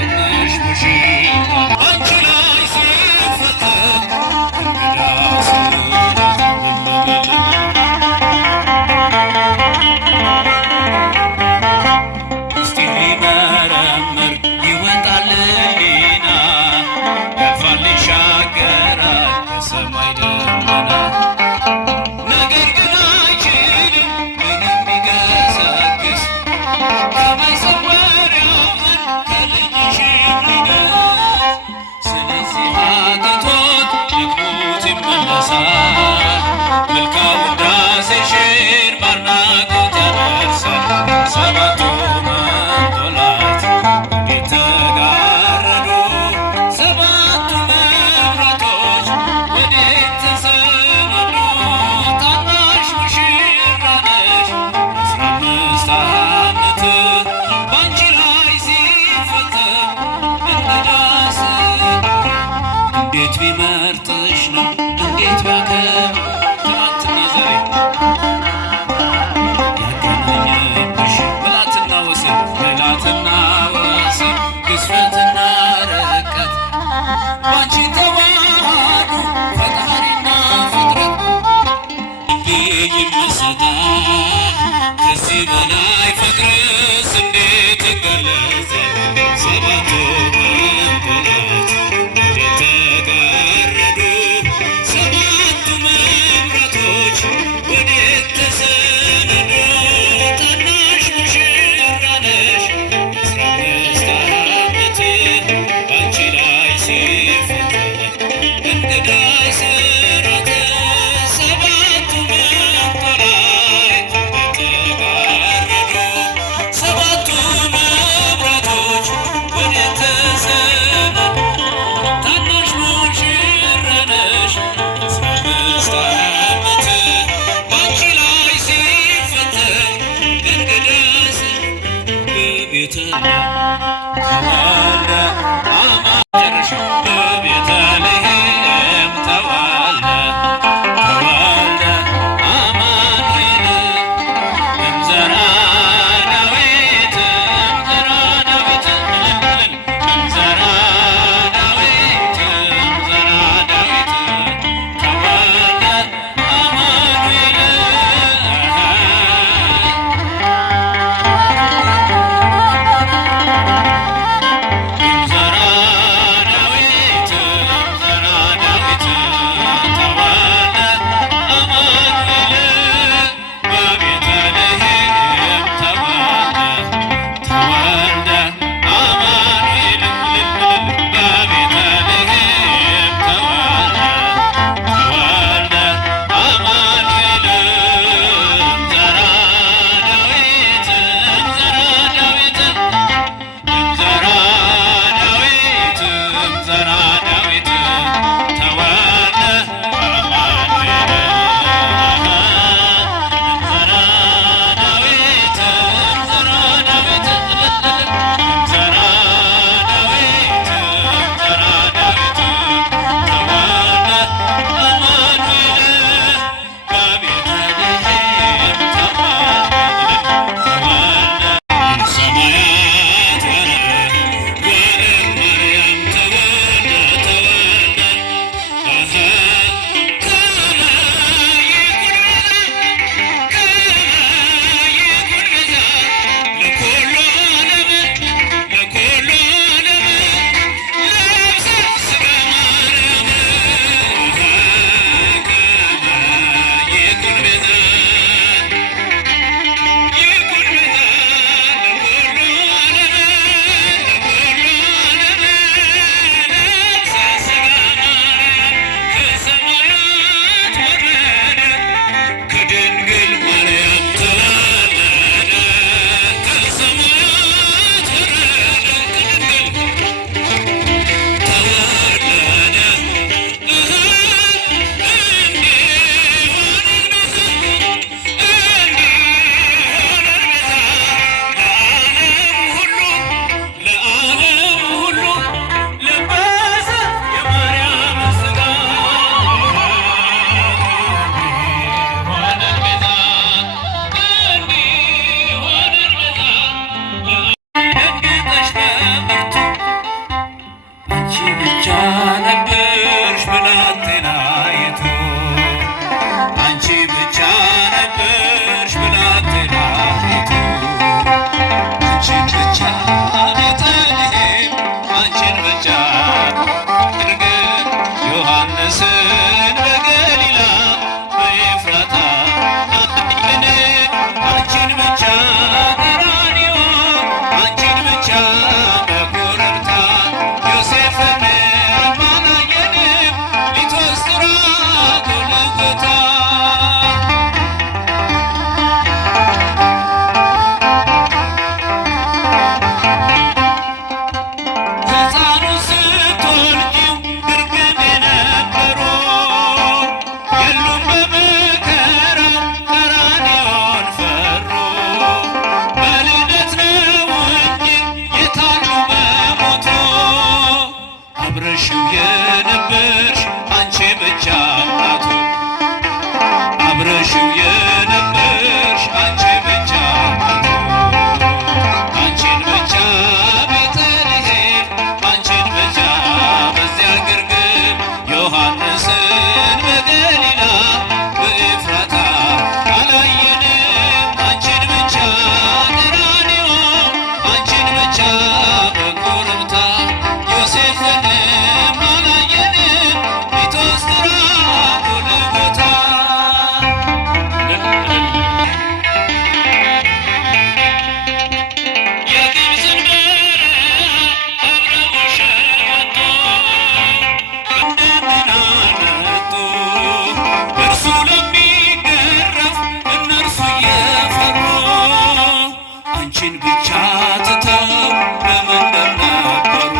ትንሽ ሙሽራ አንቺ ላይ ሲፈተን እንግዳ ስናት እስቲ ቢመረምር ይወጣል ሕሊና ያልፋል ይሻገራል ከሰማይ ደመና ነገር ግን አይችልም ምንም ቢገሰግስ ከመሰወሪያው ከልጅሽም ሊነስ ስለዚህ አቅቶት ደክሞት ይመለሳል መልካም ውዳሴሽን ባድናቆት ያደርሳል ሰባቱ መንጦላዕት እንዴት ተጋረዱ ሰባቱ መብራቶች ወዴት ተሰናዱ ታናሽ ሙሽራ ነሽ 15 ዓመት ባንቺ ላይ ሲፈጸም እንግዳ እንዴት ቢመርጥሽ ነው እንዴት ቢያከብር ትናንትና ዛሬ ያገናኘብሽ ብላትና ወሰን ግዝፈትና ርቀት ባንቺ ተዋሃዱ ፈጣሪና ፍጥረት ልቤ ይመሰጣል ከዚህ በላይ ፍቅርስ እንዴት ይገለጻል ሰባቱ መንጦላዕት እንዴት ተጋረዱ ሰባቱ መብራቶች ወዴት ተሰነዱ ታናሽ ሙሽራ ነሽ 15 ዓመት ባንቺ ላይ ሲፈተን እንግዳ ስራት ሰባቱ መንጦላዕት ተጋረዱ ሰባቱ መብራቶች ወዴት ተሰነዱ ታናሽ ሙሽራ ነሽ 15 ዓመት ባንቺ ላይ ሲፈተን እንግዳ በቤተልሔም ተወልደ አማኑኤል በቤተልሔም ተወልደ አማኑኤል እምዘራ ዳዊት እምዘራ ዳዊት እምዘራ ዳዊት ተወልደ አማኑኤል ሰማያት ወረደ ወደ ማርያም ተወለደ ብቻ ነበርሽ ብላቴናይቱ አንቺ ብቻ ነበርሽ ብላቴናይቱ አንቺን ብቻ ቤተልሔም አንቺን ብቻ ድንግል ዮሐንስን በገሊላ በኤፍራታ አየን አንቺን ብቻ ቀራንዮ አንቺን ብቻ በኮረብታ ዮሴፍን አላየንም ሊቶስጥራ ጎልጎታ ሕፃኑ ስትወልጂው ግርግም የነበሩ የሉም በመከራው ቀራንዮን ፈሩ። በልደት ነው እንጂ የታሉ በሞቱ አብረሽው የነበርሽ አንቺ ብቻ እናቱ አብረሽው የነበርሽ አንቺ ብቻ እናቱ አንቺን ብቻ ቤተልሔም አንቺን ብቻ በዚያ ግርግም ዮሐንስን በገሊላ በኤፍራታ አላየንም አንቺን ብቻ ቀራንዮ አንቺን ብቻ በኮረብታ ዮሴፍንም አላየንም ሊቶስጥራ ጎልጎታ የግብፅን በረሃ አብረው ሸጡ እንደምን አመጡ እርሱ ለሚገረፍ እነርሱ እየፈሩ አንቺን ብቻ ትተው በመንደር ነበሩ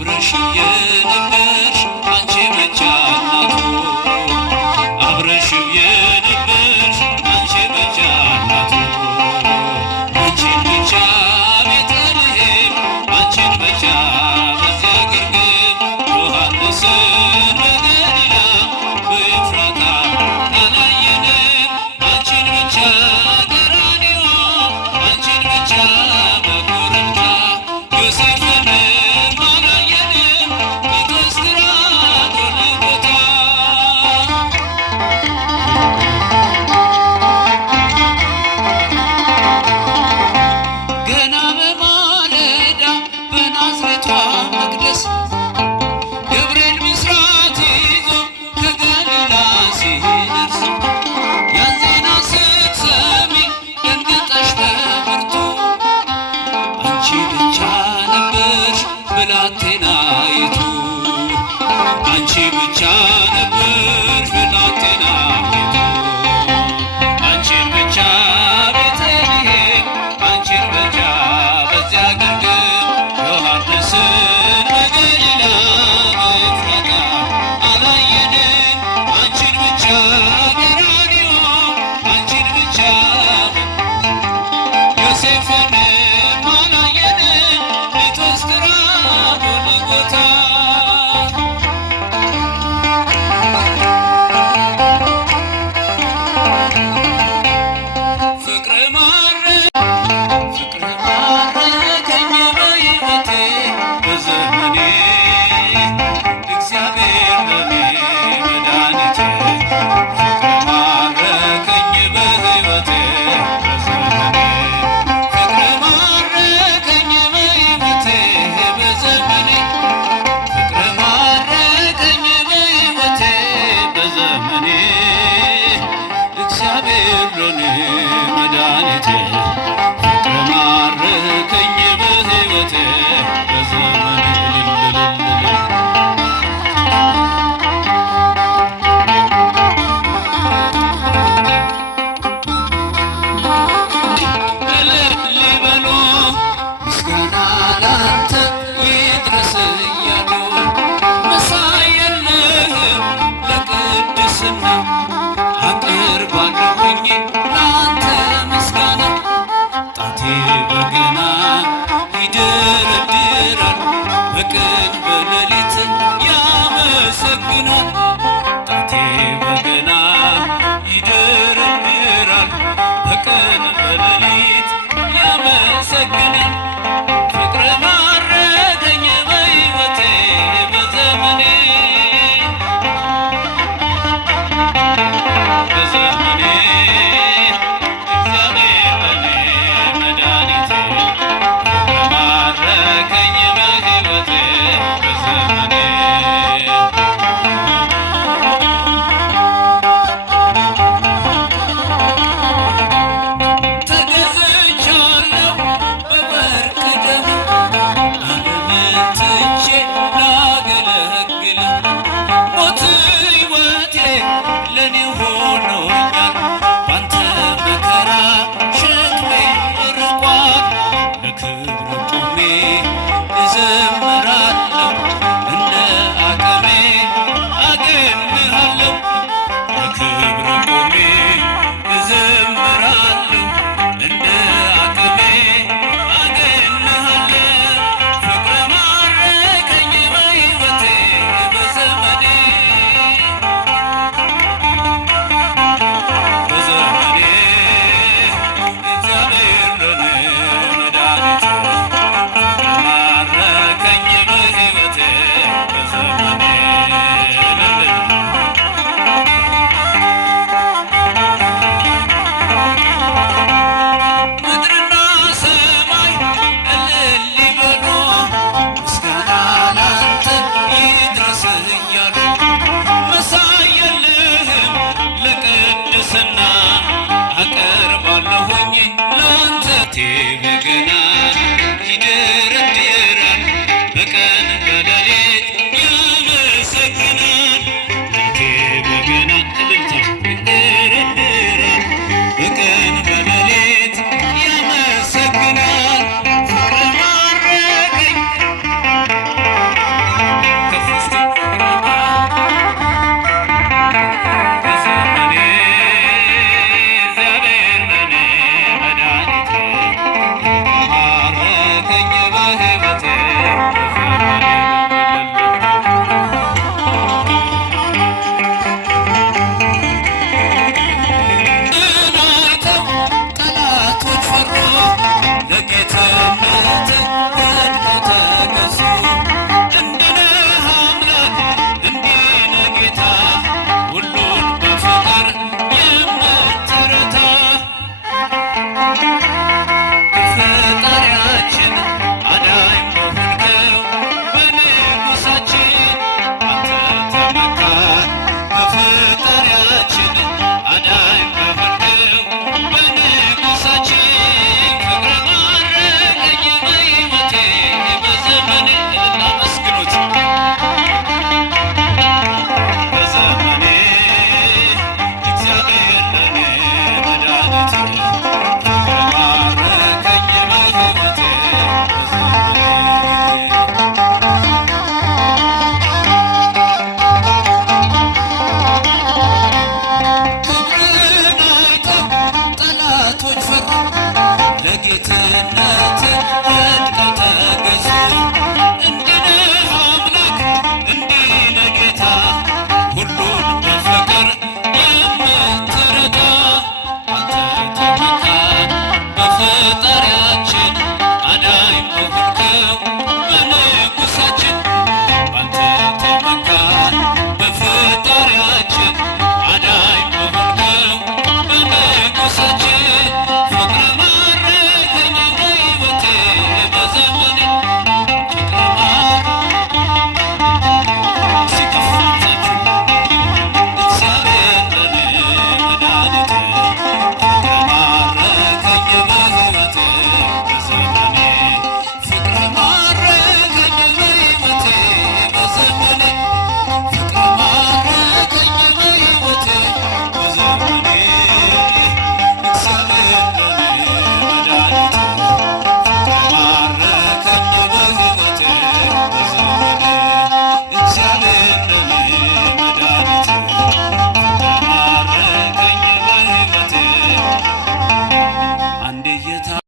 አብረሽው የነበርሽ አንቺ ብቻ እናቱ አብረሽው የነበርሽ አንቺ ብቻ እናቱ አንቺን ብቻ ቤተልሔም አንቺን ብቻ በዚያ ግርግም ዮሐንስን በገሊላ በኤፍራታ አላየንም አንቺን ብቻ ቀራንዮ አንቺን ብቻ በኮረብታ ዮሴፍንም አላየንም በተስክራ ጎልጎታ ገና በማለዳ በናዝሬቷ መቅደስ ገብርኤል ብስራት ይዞ ከገሊላ ሲደርስ ያን ዜና ስትሰሚ ደንግጠሽ በብርቱ አንቺ ብቻ ነበርሽ ብላቴናይቱ አንቺ ብቻ ነበርሽ ብላቴናይቱ አንቺን ብቻ ቤተልሔም አንቺን ብቻ በዚያ ግርግም ዮሐንስን በገሊላ በኤፍራታ አላየንም አንቺን ብቻ ቀራንዮ አንቺን ብቻ ዮሴፍንም አላየንም በተስክራ ጎልጎታ ፍቅር ማረከኝ በሕይወቴ በዘመኔ እግዚአብሔር ለኔ መድኃኒቴ ፍቅር ማረከኝ በሕይወቴ በዘመኔ ፍቅር ማረከኝ በሕይወቴ በዘመኔ ፍቅር ማረከኝ በሕይወቴ በዘመኔ እግዚአብሔር ለኔ መድኃኒቴ ፍቅር ማረከኝ በሕይወቴ በዘመኔ እልል በሉ ምስጋና ላንተ ይድረስ እያሉ መሳይ የለህም ለቅድስና አቀርባለሁኝ ላንተ ምስጋና ጣቴ በገና ይደረድራል በቀን በሌሊት ያመሰግናል ጣቴ በገና ይደረድራል በቀን በሌሊት ያመሰግናል ፍቅር ማረከኝ በሕይወቴ በዘመኔ በዘመኔ እግዚአብሔር ለኔ መድኃኒቴ ፍቅር ማረከኝ በሕይወቴ በዘመኔ ተገዝቻለሁ በወርቅ ደም ዓለምን ትቼ ላገለግል ሞት ሕይወቴ ለኔ ሆኖኛል ባንተ መከራ ሸክሜ ርቋል ለክብር ቆሜ ልዘምር